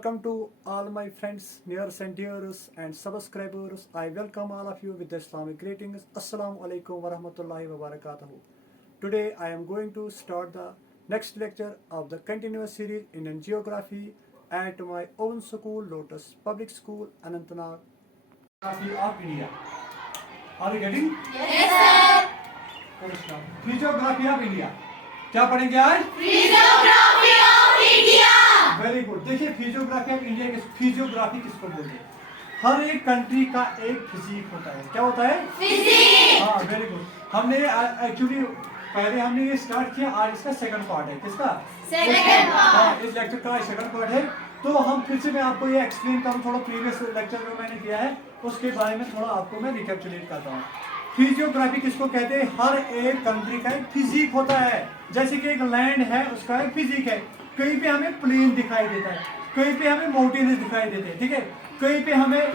Welcome to all my friends, nears and dears and subscribers. I welcome all of you with the Islamic greetings. Assalamu alaikum wa rahmatullahi wa barakatuhu. Today I am going to start the next lecture of the continuous series in geography at my own school, Lotus Public School, Anantnag. Geography of India. Are you getting? Yes, sir. Geography of India. क्या पढ़ेंगे आज? Physiography of India. Very good. देखिए physiography of India physiography किसको बोलते हैं? हर एक country का एक फिजिक होता है। क्या होता है? फिजिक। हाँ, वेरी गुड। हमने एक्चुअली पहले हमने ये स्टार्ट किया, आज इसका सेकंड पार्ट है। किसका? Second part. हाँ, इस लेक्चर का सेकंड पार्ट है। तो हम फिर से मैं आपको ये एक्सप्लेन करूँ, थोड़ा प्रीवियस लेक्चर जो मैंने किया है उसके बारे में थोड़ा आपको मैं रिकैप्चुलेट करता हूँ। फिजियोग्राफी किसको कहते हैं? हर एक कंट्री का एक फिजिक होता है। जैसे कि एक लैंड है, उसका एक फिजिक है। कहीं पे हमें प्लेन दिखाई देता है, कहीं पे हमें माउंटेन्स दिखाई देते हैं, ठीक है, कहीं पे हमें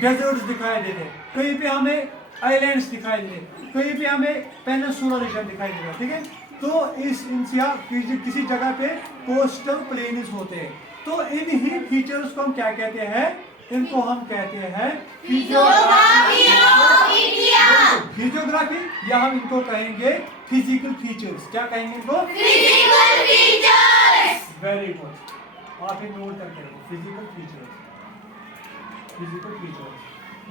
डेजर्ट्स दिखाई देते हैं, कहीं पे हमें आइलैंड्स दिखाई देते हैं, कहीं पे हमें पेनिनसुला रीजन दिखाई देता है, ठीक है। तो इस किसी जगह पे कोस्टल प्लेन्स होते हैं। तो इन ही फीचर्स को हम क्या कहते हैं? इनको हम कहते हैं फिजियोग्राफी ऑफ इंडिया। फिजियोग्राफी, या हम इनको कहेंगे फिजिकल फीचर्स। क्या कहेंगे इनको? Physical features. वेरी गुड, आप ये नोट करके रखो। Physical features, physical features.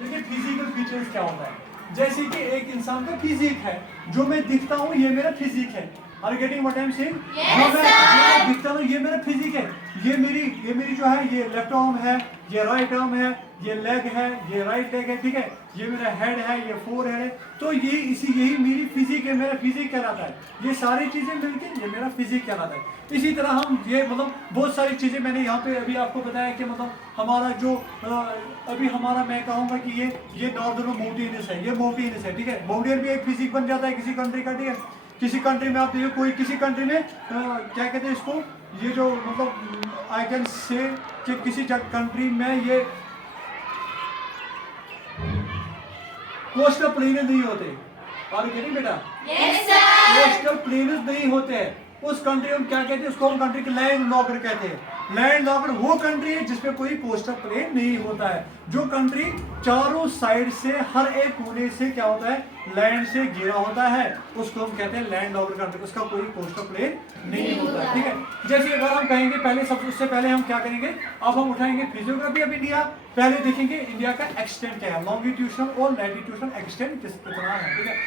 देखिए फिजिकल फीचर्स क्या होता है? जैसे कि एक इंसान का फिजिक है, जो मैं दिखता हूँ ये मेरा फिजिक है। Are you getting what I'm saying? Yes, sir. मैं दिखता हूँ ये मेरा फिजिक है। ये मेरी जो है ये लेफ्ट आर्म है, ये राइट आर्म है, ये लेग है, ये राइट लेग है, ठीक है, ये मेरा हेड है, ये फोर हेड है। तो यही मेरी फिजिक है, मेरा फिजिक कहलाता है। ये सारी चीजें मिलकर ये मेरा फिजिक कहलाता है। इसी तरह हम ये मतलब बहुत सारी चीजें मैंने यहाँ पे अभी आपको बताया कि मतलब हमारा जो अभी हमारा मैं कहूँगा कि ये नॉर्दर्न माउंटेन्स है, ये माउंटेन्स है, ठीक है। माउंटेन भी एक फिजिक बन जाता है किसी कंट्री का, ठीक है। किसी कंट्री में आप देखिए, कोई किसी कंट्री में क्या कहते हैं इसको, ये जो मतलब आई कैन से कि किसी कंट्री में ये कोस्टल प्लेन्स नहीं होते। और क्या नहीं बेटा? Yes sir. कोस्टल प्लेन्स नहीं होते हैं। उस कंट्री में क्या कहते हैं? उसको हम कंट्री के लैंड लॉक्ड कहते हैं। लैंड लॉक्ड वो कंट्री है जिसमें कोई कोस्टल प्लेन नहीं होता है। जो कंट्री चारों साइड से हर एक कोने से क्या होता है? लैंड से घिरा होता है, उसको हम कहते हैं लैंड लॉक्ड कंट्री। उसका कोई कोस्टल प्लेन नहीं होता है, ठीक है। जैसे अगर हम कहेंगे पहले उससे पहले हम क्या करेंगे, अब हम उठाएंगे फिजियोग्राफी ऑफ इंडिया। पहले देखेंगे इंडिया का एक्सटेंट क्या है, लॉन्गिट्यूशन और लैटिट्यूशन एक्सटेंट कितना है, ठीक है।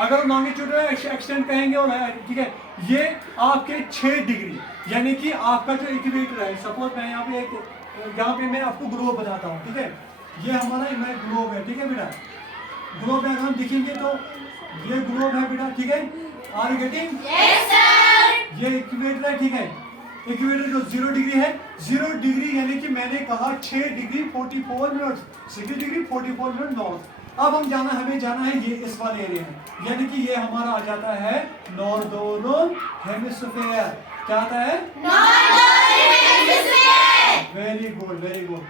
अगर हम लॉन्गिट्यूडनल एक्सटेंट कहेंगे और ठीक है, ये आपके 6 डिग्री, यानी कि आपका जो इक्वेटर है, सपोज मैं यहाँ पे मैं आपको ग्लोब बताता हूँ, ठीक है। ये हमारा ग्लोब है, ठीक है बेटा। ग्लोब में अगर हम देखेंगे तो ये ग्लोब है बेटा, ठीक है। Are you getting? Yes sir. ये इक्वेटर है, ठीक है। इक्वेटर जो 0 डिग्री है, 0 डिग्री यानी कि मैंने कहा 6 degree 44 minute, 6 degree 44 minute north. अब हमें जाना है ये इस वाले एरिया में, यानी कि ये हमारा आ जाता है नॉर्दर्न हेमिस्फीयर। क्या आता है? Northern hemisphere. Very good, very good.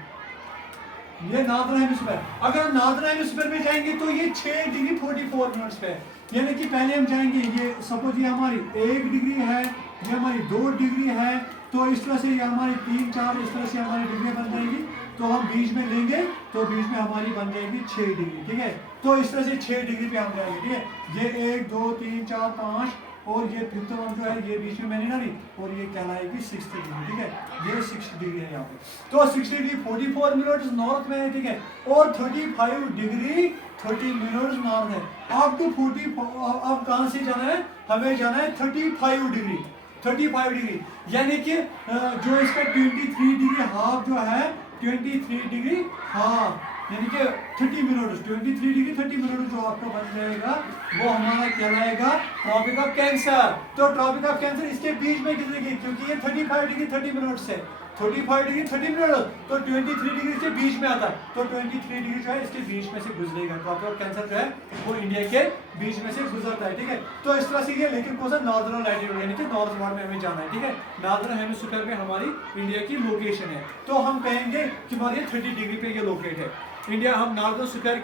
ये नॉर्दर्न हेमिस्फीयर। अगर नॉर्दर्न हेमिस्फीयर में जाएंगे तो ये 6 डिग्री 44 मिनट्स पे, यानी कि पहले हम जाएंगे, ये सपोज ये हमारी 1 डिग्री है, ये हमारी 2 डिग्री है, तो इस तरह से ये हमारी 3 4 इस तरह से हमारी डिग्री बन जाएगी। तो हम बीच में लेंगे तो बीच में हमारी बन जाएगी 6 डिग्री, ठीक है। तो इस तरह से 6 डिग्री पे हम जाएंगे, ठीक है। ये 1 2 3 4 5 और ये फिफ्थ वन जो है ये बीच में मैंने ना ली, और ये कहलाएगी 6th डिग्री, ठीक है। ये 6 डिग्री है यहाँ पे। तो 6 डिग्री 44 मिनट नॉर्थ में है, ठीक है, और 35 डिग्री 30 मिनट नॉर्थ है। अब तो 40 अब कहाँ से जाना है? हमें जाना है 35 डिग्री, 35 डिग्री, यानी कि जो इसका 23 डिग्री हाफ जो है, 23 डिग्री हाफ, यानी कि 30 मिनट, 23 डिग्री 30 मिनट जो आपका बन जाएगा वो हमारा कहलाएगा ट्रॉपिक ऑफ कैंसर। तो ट्रॉपिक ऑफ कैंसर इसके बीच में गुजरेगी, क्योंकि ये 35 डिग्री 30 मिनट से 35 डिग्री 30 मिनट, तो 23 डिग्री के बीच में आता है। तो 23 डिग्री जो है इसके बीच में से गुजरेगा। ट्रॉपिक ऑफ कैंसर जो है वो इंडिया के बीच में से गुजरता है, ठीक है। तो इस तरह से ये, लेकिन कौन सा? नॉर्दर्न लैटिट्यूड, यानी कि नॉर्थ वार्ड में हमें जाना है, ठीक है। नॉर्दर्न हेमिस्फीयर में हमारी इंडिया की लोकेशन है। तो हम कहेंगे कि हमारी 30 डिग्री पे ये लोकेट है। इंडिया हम नॉर्दर्न स्फीयर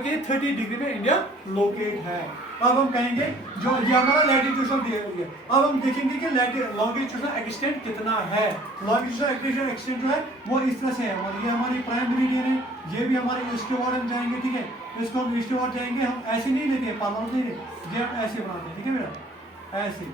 के 30 डिग्री में इंडिया लोकेट है। अब हम कहेंगे जो ये हमारा लैटिट्यूड दिया है, अब हम देखेंगे कि लॉन्गिट्यूडनल एक्सटेंट कितना है। लॉन्गिट्यूडनल एक्सटेंट जो है वो इस तरह से है, और ये हमारी प्राइम मेरिडियन है, ये भी हमारे ईस्टवर्ड हम जाएंगे, ठीक है। इसको हम ईस्टवर्ड जाएंगे, हम ऐसे नहीं लेते हैं, पार्लर नहीं लेते, ये हम ऐसे बनाते हैं, ठीक है बेटा, ऐसे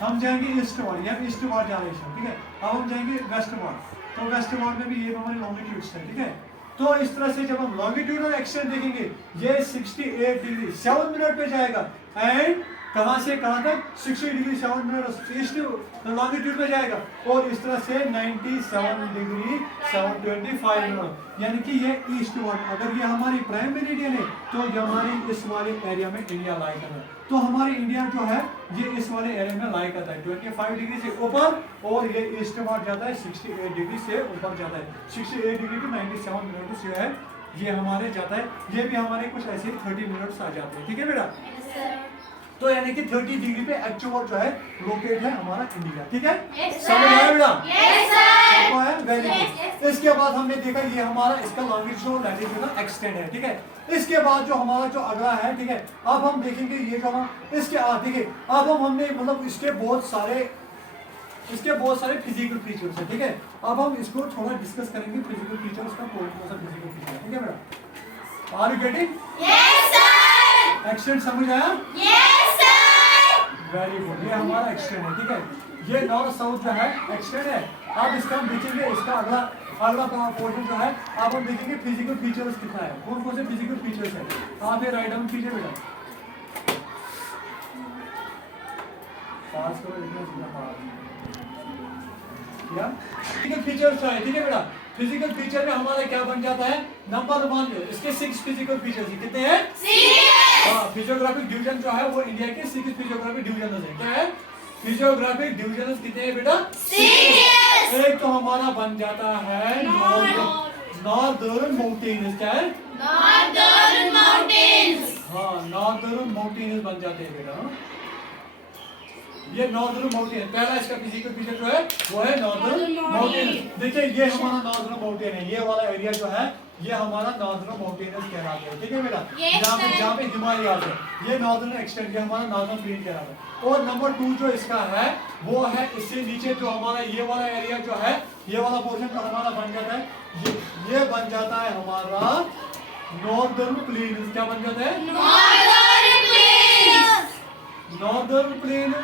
हम जाएंगे ईस्टवर्ड, या ईस्टवर्ड जा रहे हैं, ठीक है। अब हम जाएंगे वेस्टवर्ड, तो वेस्टवर्ड में भी ये हमारे लॉन्गिट्यूड्स है, ठीक है। तो इस तरह से जब हम लॉन्गिट्यूडनल एक्सटेंट देखेंगे, ये 68 डिग्री 7 मिनट पे जाएगा, एंड कहां से कहां तक 60 डिग्री 7 मिनट ईस्ट लॉन्गिट्यूड पे जाएगा, और इस तरह से 97 डिग्री 725 मिनट, यानी कि ये ईस्टवर्ड। अगर ये हमारी प्राइम मेरिडियन है तो ये हमारी इस वाले एरिया में इंडिया लाई करता है, तो हमारी इंडिया जो है ये इस वाले एरिया में लाई करता है 25 डिग्री से ऊपर, और ये ईस्टवर्ड जाता है 68 डिग्री से ऊपर जाता है, 68 डिग्री टू 97 मिनट जो है ये हमारे जाता है। ये भी हमारे कुछ ऐसे 30 मिनट्स आ जाते हैं, ठीक है बेटा। तो यानी कि 30 डिग्री पे एक्चुअल जो है लोकेट है हमारा इंडिया, ठीक है। समझ आया बेटा? सबको है, वेरी गुड। इसके बाद हमने देखा ये हमारा इसका लॉन्गिट्यूड लैटिट्यूड एक्सटेंड है, ठीक है। इसके बाद जो हमारा जो अगला है, ठीक है, अब हम देखेंगे ये जो हम इसके देखिए, अब हमने मतलब इसके बहुत सारे फिजिकल फीचर्स है, ठीक है। अब हम इसको थोड़ा डिस्कस करेंगे, फिजिकल फीचर्स का कौन सा फिजिकल फीचर है, ठीक है बेटा। Are you getting? एक्सटेंड समझ आया? वेरी गुड, ये हमारा एक्सटेंड है, ठीक है। ये नॉर्थ साउथ जो है एक्सटेंड है। अब इसका हम देखेंगे, इसका अगला पोर्शन जो है, अब हम देखेंगे फिजिकल फीचर्स कितना है, कौन कौन से फिजिकल फीचर्स है। आप ये राइट डाउन कीजिए बेटा, पास करो, लिखना सीधा पास किया। फिजिकल फीचर्स है, ठीक है बेटा। फिजिकल फीचर में हमारा क्या बन जाता है, नंबर 1 इसके 6 फिजिकल फीचर्स कितने हैं? फिजियोग्राफिक डिवीजन जो है वो इंडिया के 6 फिजियोग्राफिक डिवीजन है। क्या है? फिजियोग्राफिक डिवीजन कितने हैं बेटा? 6। एक तो हमारा बन जाता है नॉर्दर्न माउंटेन्स। क्या है? Northern mountains. हाँ, नॉर्दर्न माउंटेन्स बन जाते हैं बेटा। ये नॉर्दर्न माउंटेन, पहला इसका फिजिकल फीचर जो है वो है नॉर्दर्न माउंटेन। देखिए ये हमारा नॉर्दर्न माउंटेन है, ये वाला एरिया जो है ये हमारा नॉर्दर्न माउंटेन्स कहलाता है, ठीक है बेटा। जहाँ पे हिमालय है, ये नॉर्दर्न एक्सटेंड, ये हमारा नॉर्दर्न प्लेन कहलाता है। और नंबर 2 जो इसका है वो है इससे नीचे जो हमारा ये वाला एरिया जो है, ये वाला पोर्शन जो हमारा बन जाता है, ये बन जाता है हमारा नॉर्दर्न प्लेन। क्या बन जाता है? नॉर्दर्न प्लेन,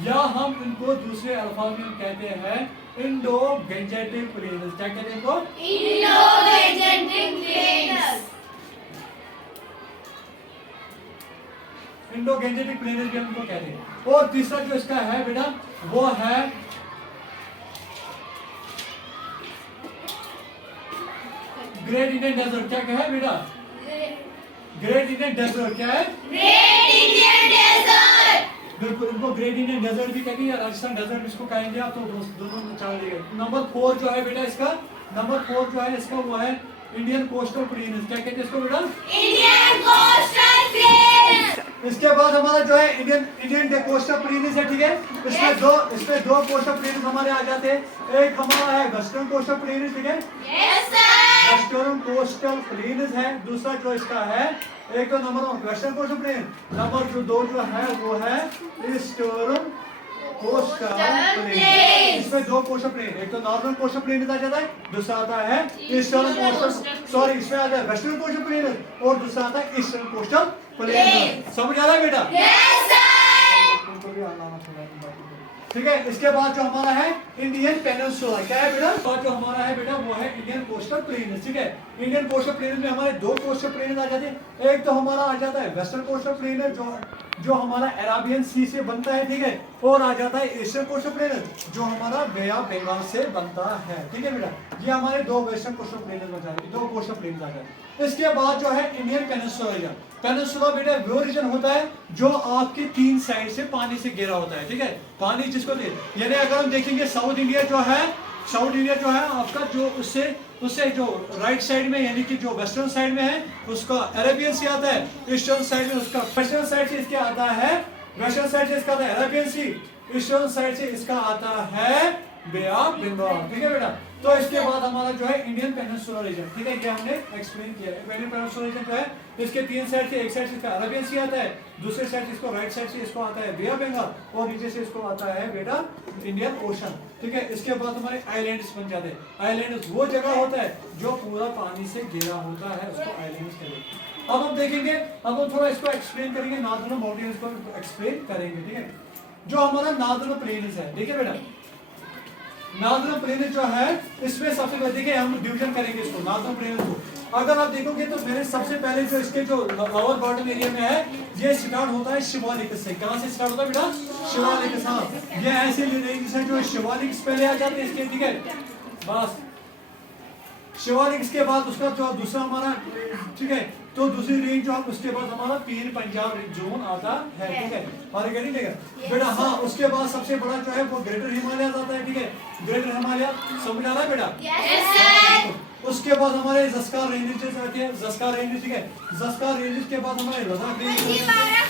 या हम इनको दूसरे अल्फाज में कहते हैं इंडो गैंजेटिक प्लेन्स। क्या कहते हैं इनको? Indo Gangetic plains. Indo Gangetic plains भी हम इनको कहते हैं। और तीसरा जो इसका है बेटा वो है ग्रेट इंडियन डेजर्ट। क्या है बेटा? Great Indian desert. क्या है? Great Indian desert. बिल्कुल, इनको ग्रेट इंडियन डेजर्ट भी कहेंगे या राजस्थान डेजर्ट इसको कहेंगे आप, तो दोनों चल देंगे। नंबर 4 जो है बेटा इसका, नंबर 4 जो है इसका वो है इंडियन कोस्टल प्लेन्स। क्या कहते हैं इसको बेटा? Indian coastal planes. इसके बाद हमारा जो है इंडियन कोस्टल प्लेन्स है, ठीक है। इसमें दो कोस्टल प्लेन्स हमारे आ जाते हैं। एक हमारा है वेस्टर्न कोस्टल प्लेन्स, ठीक है। Yes sir. Western coastal planes है। दूसरा जो इसका है, एक तो number 1 western coastal plain, number 2 जो है वो है ईस्टर्न कोस्टल प्लेन। इसमें 2 कोस्टल प्लेन, एक तो नॉर्दर्न कोस्टल प्लेन आ जाता है, दूसरा आता है ईस्टर्न कोस्टल, सॉरी इसमें आता है वेस्टर्न कोस्टल प्लेन और दूसरा आता है ईस्टर्न कोस्टल प्लेन। समझ आ रहा है बेटा? Yes sir. ठीक है। इसके बाद जो हमारा है इंडियन पेनिनसुला। क्या है बेटा? और जो हमारा है बेटा वो है इंडियन कोस्टल प्लेन, ठीक है। इंडियन कोस्टल प्लेन में हमारे 2 कोस्टल प्लेन आ जाते हैं। एक तो हमारा आ जाता है वेस्टर्न कोस्टल प्लेन जो हमारा अरेबियन सी से बनता है, ठीक है। और आ जाता है ईस्टर्न कोस्टल प्लेन जो हमारा बे ऑफ बंगाल से बनता है, ठीक है बेटा। ये हमारे 2 वेस्टर्न कोस्टल प्लेन बन जाते हैं, 2 कोस्टल प्लेन आ जाते हैं। इसके बाद जो है इंडियन पेनिनसुला। पेनिनसुला बेटा वो रीजन होता है जो आपके 3 साइड से पानी से घिरा होता है, ठीक है। पानी जिसको यानी अगर हम देखेंगे साउथ इंडिया जो है आपका, जो उससे जो राइट साइड में यानी कि जो वेस्टर्न साइड में है उसका अरेबियन सी आता है, ईस्टर्न साइड में उसका वेस्टर्न साइड से इसके आता है, वेस्टर्न साइड से इसका आता है अरेबियन सी, ईस्टर्न साइड से इसका आता है बे ऑफ बंगाल, ठीक है बेटा। तो इसके बाद हमारा जो है इंडियन पेनिनसुलर रीजन, ठीक है, ये हमने एक्सप्लेन किया है। इंडियन पेनिनसुलर रीजन जो है इसके तीन साइड से, एक साइड से इसका अरेबियन सी आता है, दूसरे साइड से इसको राइट साइड से इसको आता है बे ऑफ बंगाल और नीचे से इसको आता है बेटा इंडियन ओशन, ठीक है। इसके बाद हमारे आइलैंड्स बन जाते हैं। आइलैंड्स वो जगह होता है जो पूरा पानी से घिरा होता है, उसको आइलैंड्स कहते हैं। अब हम देखेंगे, अब हम थोड़ा इसको एक्सप्लेन करेंगे, नॉर्दर्न माउंटेन्स को एक्सप्लेन करेंगे, ठीक है। जो हमारा नॉर्दर्न प्लेन्स है, देखिए बेटा नॉर्दर्न प्लेन जो है इसमें सबसे पहले देखिए हम डिवीजन करेंगे इसको नॉर्दर्न प्लेन को। अगर आप देखोगे तो मैंने सबसे पहले जो इसके जो लोअर बॉटम एरिया में है ये स्टार्ट होता है शिवालिक से। कहां से स्टार्ट होता है बेटा? शिवालिक से। हाँ, ये ऐसे रेंज है जो शिवालिक पहले आ जाते हैं इसके, ठीक है। बस शिवालिक के बाद उसका जो दूसरा हमारा, ठीक है, तो दूसरी रेंज जो उसके बाद हमारा पीर पंजाब जोन आता है, ठीक है। और नहीं देगा बेटा। हाँ, उसके बाद सबसे बड़ा जो है वो ग्रेटर हिमालय आता है, ठीक है। ग्रेटर हिमालय समझ आ रहा है बेटा? Yes, sir. उसके बाद हमारे जस्कार रेंजेस आते हैं, जस्कार रेंजेस, ठीक है। जस्कार रेंजेस के बाद हमारे लद्दाख रेंजेस